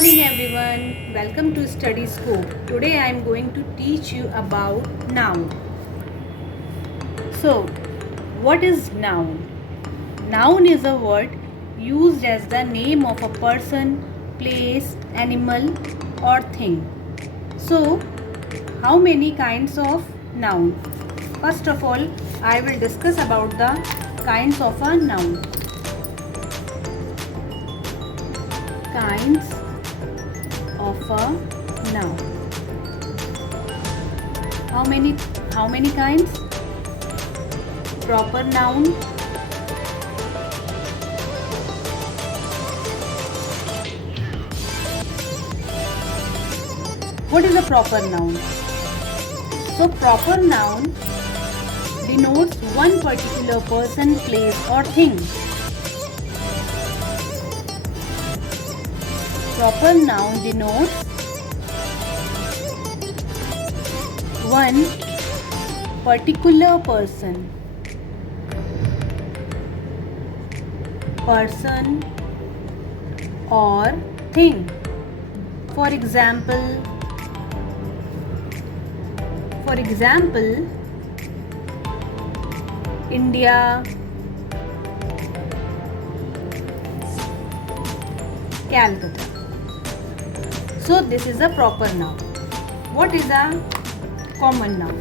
morning everyone. Welcome to Study Scope. Today I am going to teach you about noun. So, what is noun? Noun is a word used as the name of a person, place, animal or thing. So, how many kinds of noun? First of all, I will discuss about the kinds of a noun. Kinds of a noun. How many kinds? Proper noun, what is a proper noun? So proper noun denotes one particular person, place or thing. Proper noun denotes one particular person or thing. For example, India, Calcutta. So this is a proper noun. What is a common noun?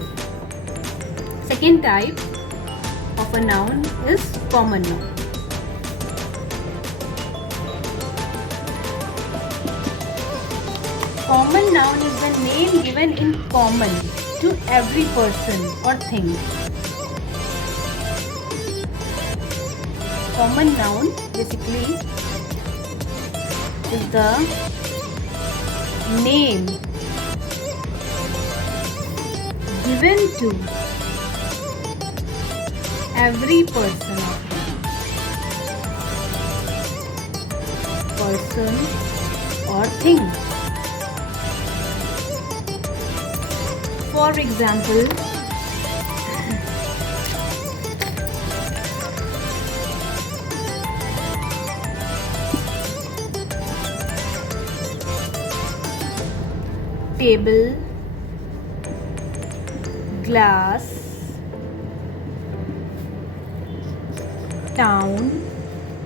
Second type of a noun is common noun. Common noun is the name given in common to every person or thing. Common noun basically is the name given to every person or thing. For example, table, glass, town,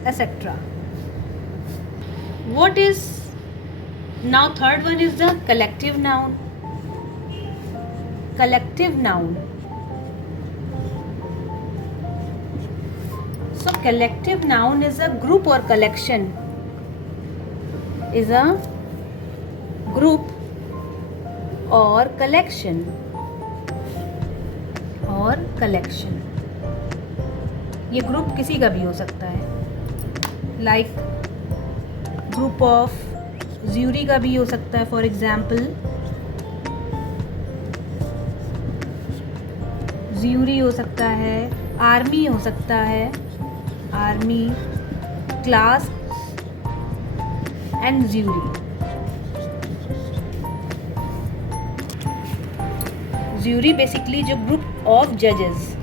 etc. What is now third one is the collective noun. Collective noun. So collective noun is a group or collection. Is a group or collection. ये group किसी का भी हो सकता है. Like group of jury का भी हो सकता है. फॉर एग्जाम्पल ज्यूरी हो सकता है, आर्मी हो सकता है, army, class and jury. Jury basically जो ग्रुप ऑफ जजेस.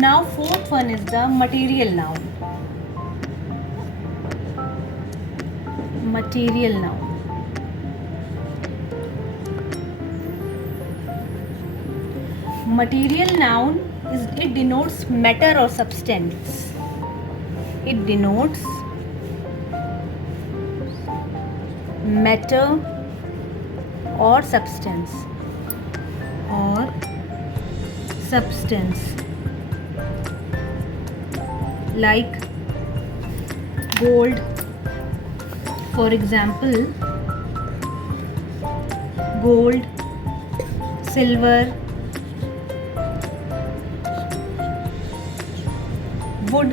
Now fourth one is the material noun. Material noun. Material noun it denotes matter or substance. It denotes matter or substance. Like gold. For example, gold, silver, wood,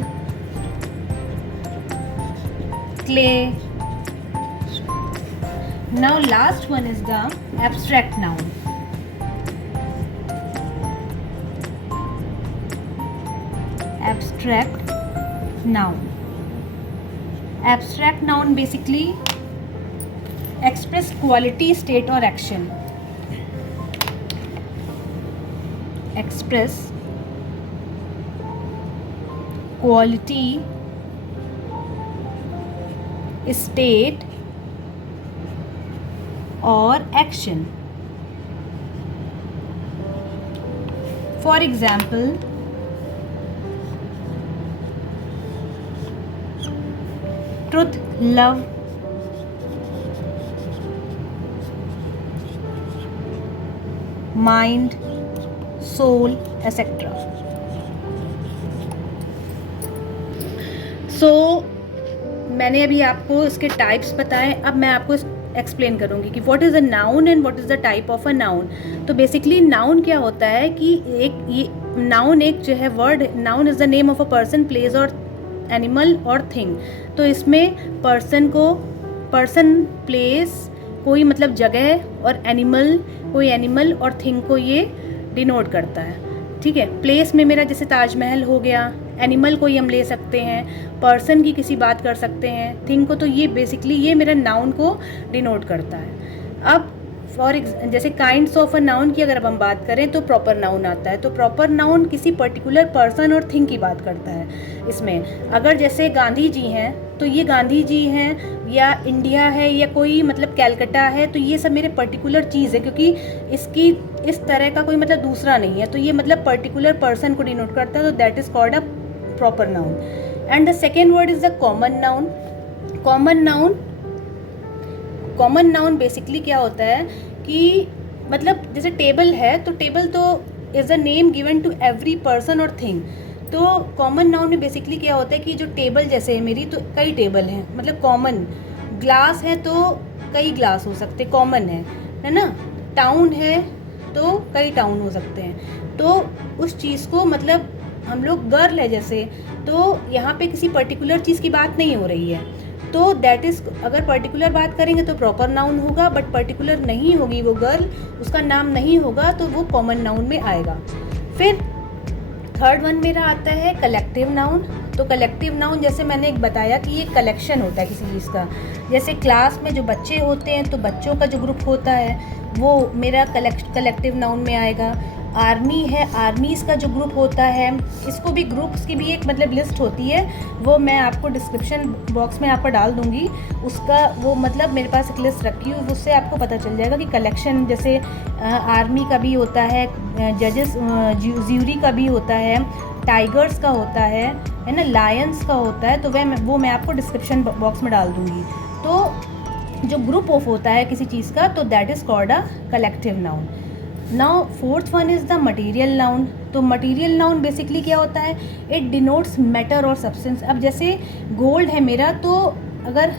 clay. Now last one is the abstract noun. Abstract noun. Abstract noun basically express quality, state or action. express quality, state or action. For example, truth, love, mind, soul, etc. So मैंने अभी आपको इसके types बताए, अब मैं आपको explain करूँगी कि what is a noun and what is the type of a noun. तो बेसिकली नाउन क्या होता है कि ये नाउन एक जो है word, noun is the name of a person, place और एनिमल और थिंग. तो इसमें पर्सन, प्लेस कोई मतलब जगह, और एनिमल कोई एनिमल और थिंग को ये डिनोट करता है. ठीक है, प्लेस में मेरा जैसे ताजमहल हो गया, एनिमल कोई हम ले सकते हैं, पर्सन की किसी बात कर सकते हैं, थिंग को. तो ये बेसिकली ये मेरा नाउन को डिनोट करता है. अब जैसे काइंड्स ऑफ अ नाउन की अगर अब हम बात करें तो प्रॉपर नाउन आता है. तो प्रॉपर नाउन किसी पर्टिकुलर पर्सन और थिंग की बात करता है. इसमें अगर जैसे गांधी जी हैं तो ये गांधी जी हैं, या इंडिया है, या कोई मतलब कैलकटा है, तो ये सब मेरे पर्टिकुलर चीज़ है, क्योंकि इसकी इस तरह का कोई मतलब दूसरा नहीं है. तो ये मतलब पर्टिकुलर पर्सन को डिनोट करता है. तो that is called a proper noun. And the second word is the common noun. Common noun basically क्या होता है कि मतलब जैसे टेबल है, तो टेबल तो is a name given to every person और थिंग. तो कॉमन नाउन में बेसिकली क्या होता है कि जो टेबल जैसे है मेरी, तो कई टेबल हैं, मतलब कॉमन. ग्लास है तो कई ग्लास हो सकते, कॉमन है ना. टाउन है तो कई टाउन हो सकते हैं. तो उस चीज़ को मतलब हम लोग गर्ल है जैसे, तो यहाँ पे किसी पर्टिकुलर चीज़ की बात नहीं हो रही है. तो दैट इज़, अगर पर्टिकुलर बात करेंगे तो प्रॉपर नाउन होगा, बट पर्टिकुलर नहीं होगी वो गर्ल, उसका नाम नहीं होगा, तो वो कॉमन नाउन में आएगा. फिर थर्ड वन मेरा आता है कलेक्टिव नाउन. तो कलेक्टिव नाउन जैसे मैंने एक बताया कि ये कलेक्शन होता है किसी चीज़ का. जैसे क्लास में जो बच्चे होते हैं, तो बच्चों का जो ग्रुप होता है वो मेरा कलेक्टिव नाउन में आएगा. आर्मी है, आर्मीज़ का जो ग्रुप होता है, इसको भी ग्रुप्स की भी एक मतलब लिस्ट होती है, वो मैं आपको डिस्क्रिप्शन बॉक्स में आपको डाल दूँगी. उसका वो मतलब मेरे पास एक लिस्ट रखी हुई, उससे आपको पता चल जाएगा कि कलेक्शन जैसे आर्मी का भी होता है, जजेस ज्यूरी का भी होता है, टाइगर्स का होता है ना, लायंस का होता है. तो वो मैं आपको डिस्क्रिप्शन बॉक्स में डाल दूँगी. तो जो ग्रुप ऑफ होता है किसी चीज़ का, तो that is called a collective noun. Now fourth one is the material noun. तो मटीरियल नाउन बेसिकली क्या होता है, इट डिनोट्स मैटर और सब्सटेंस. अब जैसे गोल्ड है मेरा, तो अगर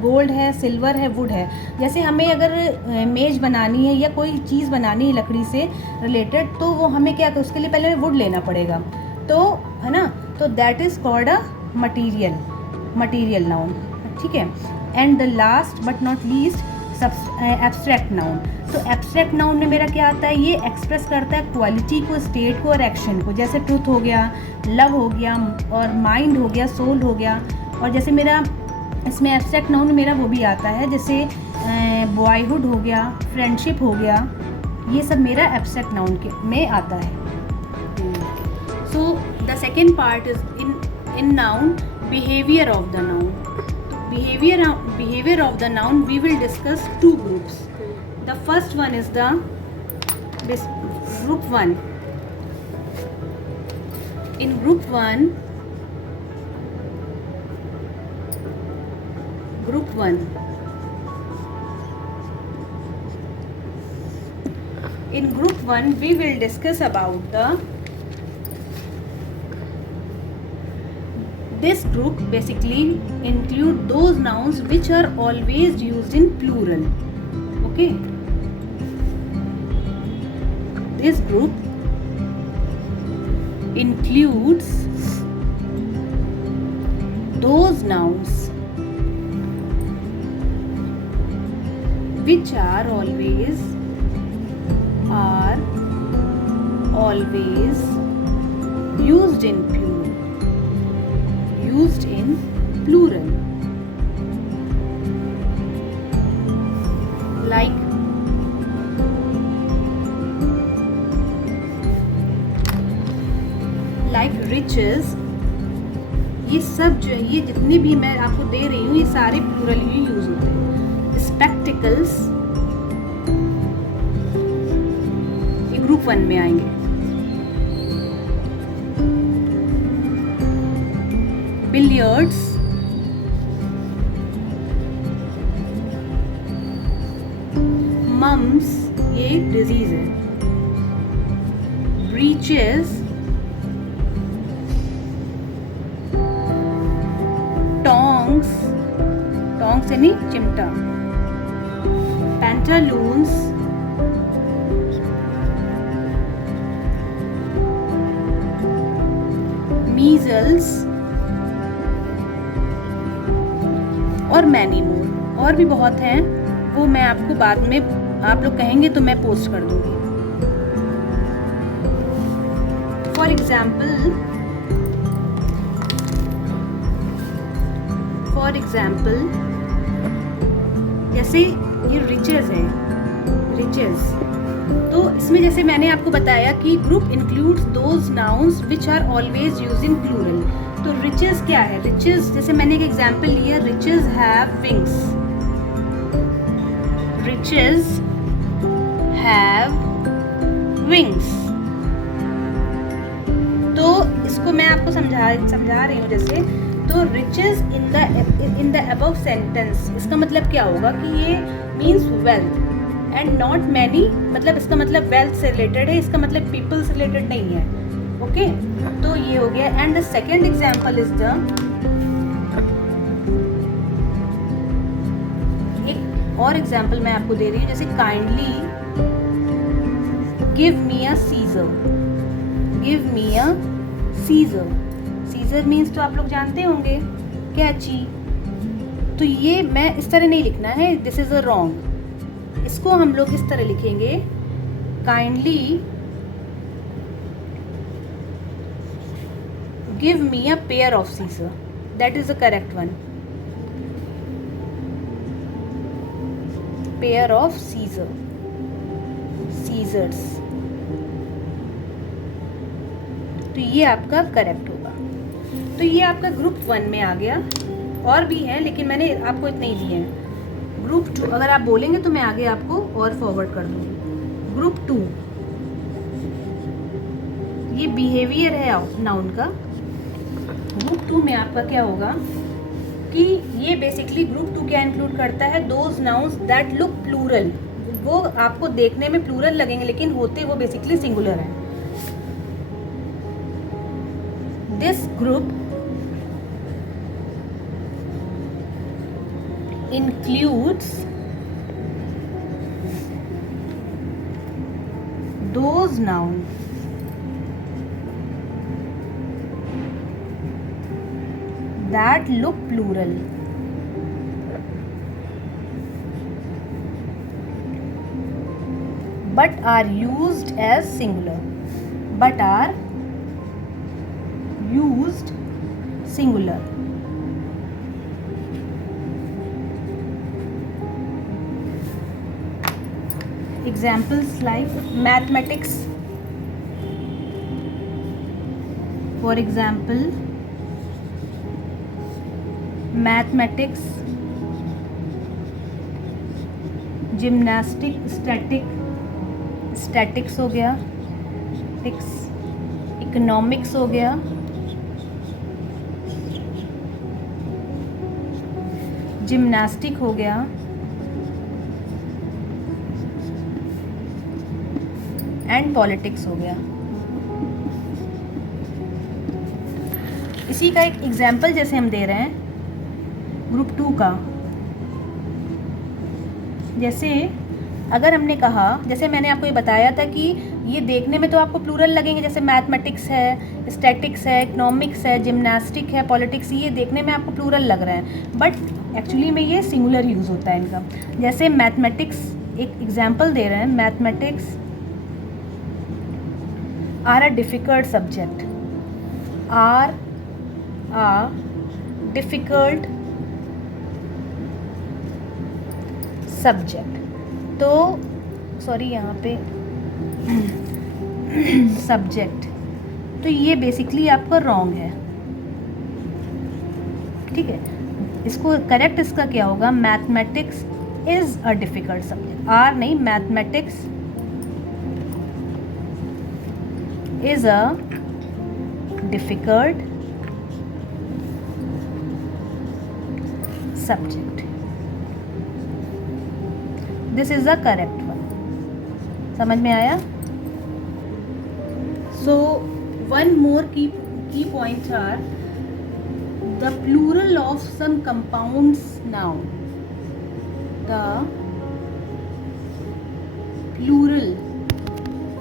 गोल्ड है, सिल्वर है, वुड है, जैसे हमें अगर मेज बनानी है या कोई चीज़ बनानी है लकड़ी से रिलेटेड, तो वो हमें क्या, उसके लिए पहले वुड लेना पड़ेगा, तो है ना. तो that is called a material noun. ठीक है. And the last but not least abstract noun. तो एब्स्ट्रैक्ट नाउन में मेरा क्या आता है, ये एक्सप्रेस करता है क्वालिटी को, स्टेट को और एक्शन को. जैसे ट्रूथ हो गया, लव हो गया, और माइंड हो गया, सोल हो गया. और जैसे मेरा इसमें एब्स्ट्रैक्ट नाउन मेरा वो भी आता है, जैसे बॉयहुड हो गया, फ्रेंडशिप हो गया, ये सब मेरा एब्स्ट्रैक्ट नाउन में आता है. So the second part is in noun behaviour of the noun. Behavior of the noun, we will discuss two groups. The first one is this group 1. In group 1, we will discuss about this group basically include those nouns which are always used in plural. Okay. This group includes those nouns which are always used in plural. Like like riches, ये सब जो है, ये जितने भी मैं आपको दे रही हूँ, ये सारे प्लूरल ही यूज होते हैं। स्पेक्टिकल्स ये ग्रुप 1 में आएंगे। बिलियर्ड्स, मम्स ये डिजीज है। ब्रीचेस, टोंग्स, टोंग्स यानी चिमटा। पैंटालून्स, मीजल्स और मैनी मोर। और भी बहुत हैं, वो मैं आपको बाद में, आप लोग कहेंगे तो मैं पोस्ट कर दूंगी। फॉर एग्जाम्पल जैसे ये रिचेस है, रिचेस, तो इसमें जैसे मैंने आपको बताया कि group includes those nouns which are always used in plural. तो रिचेस क्या है? रिचेस जैसे मैंने एक एग्जाम्पल लिया, riches have wings, riches have wings. तो इसको मैं आपको समझा रही हूँ। जैसे तो riches in the above sentence, इसका मतलब क्या होगा कि ये means wealth and not many, मतलब इसका मतलब वेल्थ से रिलेटेड है, इसका मतलब पीपल से रिलेटेड नहीं है। ओके, तो ये हो गया। And the second example is the, एक और एग्जाम्पल मैं आपको दे रही हूँ, जैसे kindly give me a scissor, give me a scissor. Scissor means तो आप लोग जानते होंगे, कैंची। तो ये मैं इस तरह नहीं लिखना है, दिस इज अ रॉन्ग। इसको हम लोग इस तरह लिखेंगे, kindly give me a pair of scissor, that is the correct one. Pair of scissor, scissors. तो ये आपका करेक्ट होगा। तो ये आपका ग्रुप 1 में आ गया। और भी हैं लेकिन मैंने आपको इतने ही दिए हैं। ग्रुप 2 अगर आप बोलेंगे तो मैं आगे आपको और फॉरवर्ड कर दूँगी। ग्रुप 2 ये बिहेवियर है नाउन का। ग्रुप 2 में आपका क्या होगा कि ये बेसिकली ग्रुप 2 क्या इंक्लूड करता है, those nouns that look plural. वो आपको देखने में प्लूरल लगेंगे लेकिन होते वो बेसिकली सिंगुलर हैं। This group includes those nouns that look plural but are used as singular, but are used singular. Examples like mathematics. For example, mathematics, gymnastic, statics हो गया, इकोनॉमिक्स हो गया, जिम्नास्टिक हो गया, एंड पॉलिटिक्स हो गया। इसी का एक एग्जाम्पल जैसे हम दे रहे हैं ग्रुप 2 का, जैसे अगर हमने कहा, जैसे मैंने आपको ये बताया था कि ये देखने में तो आपको प्लूरल लगेंगे, जैसे मैथमेटिक्स है, स्टैटिक्स है, इकोनॉमिक्स है, जिम्नास्टिक है, पॉलिटिक्स, ये देखने में आपको प्लूरल लग रहा है बट एक्चुअली में ये सिंगुलर यूज़ होता है इनका। जैसे मैथमेटिक्स, एक एग्जाम्पल दे रहे हैं, mathematics are a difficult subject, are a difficult subject. तो सॉरी यहाँ पे सब्जेक्ट, तो ये बेसिकली आपका रॉन्ग है, ठीक है। इसको करेक्ट इसका क्या होगा, mathematics is a difficult subject, आर नहीं, mathematics is a difficult subject, this is the correct one. समझ में आया? So one more key points are the plural of some compounds noun, the plural,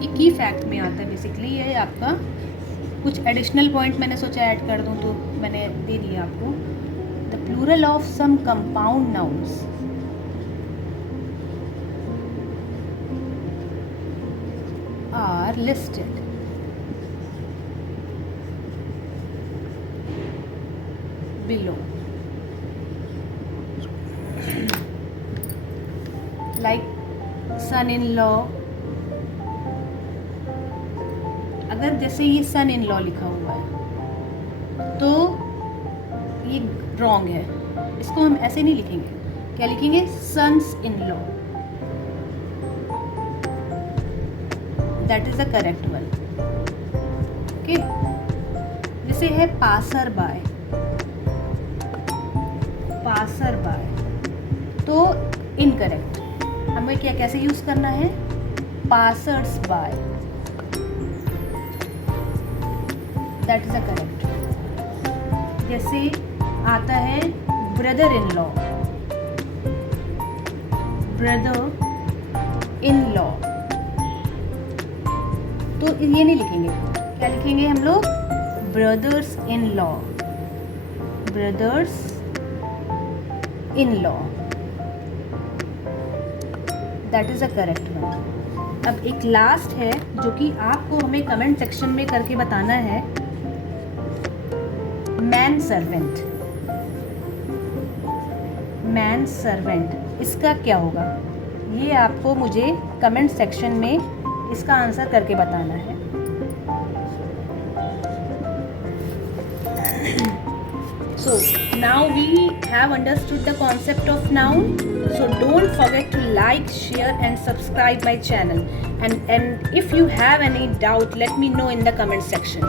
ये की फैक्ट में आता है बेसिकली। ये आपका कुछ एडिशनल पॉइंट मैंने सोचा ऐड कर दूं तो मैंने दे दिया आपको। The plural of some compound nouns are listed below, like son-in-law। अगर जैसे ये son-in-law लिखा हुआ है तो ये रॉन्ग है, इसको हम ऐसे नहीं लिखेंगे। क्या लिखेंगे? sons-in-law, that is the correct one. Okay, जैसे है पासर बाय, पासर बाय तो इनकरेक्ट, हमें क्या कैसे यूज करना है? Passers bye, that is the correct. जैसे आता है brother in law, brother in law तो ये नहीं लिखेंगे, क्या लिखेंगे हम लोग? Brothers in law, brothers in law, that is a correct one. अब एक लास्ट है जो कि आपको हमें कमेंट सेक्शन में करके बताना है, मैन सर्वेंट, मैन सर्वेंट इसका क्या होगा? ये आपको मुझे कमेंट सेक्शन में इसका आंसर करके बताना है। So now we have understood the concept of noun. So don't forget to like, share and subscribe my channel. And if you have any doubt, let me know in the comment section.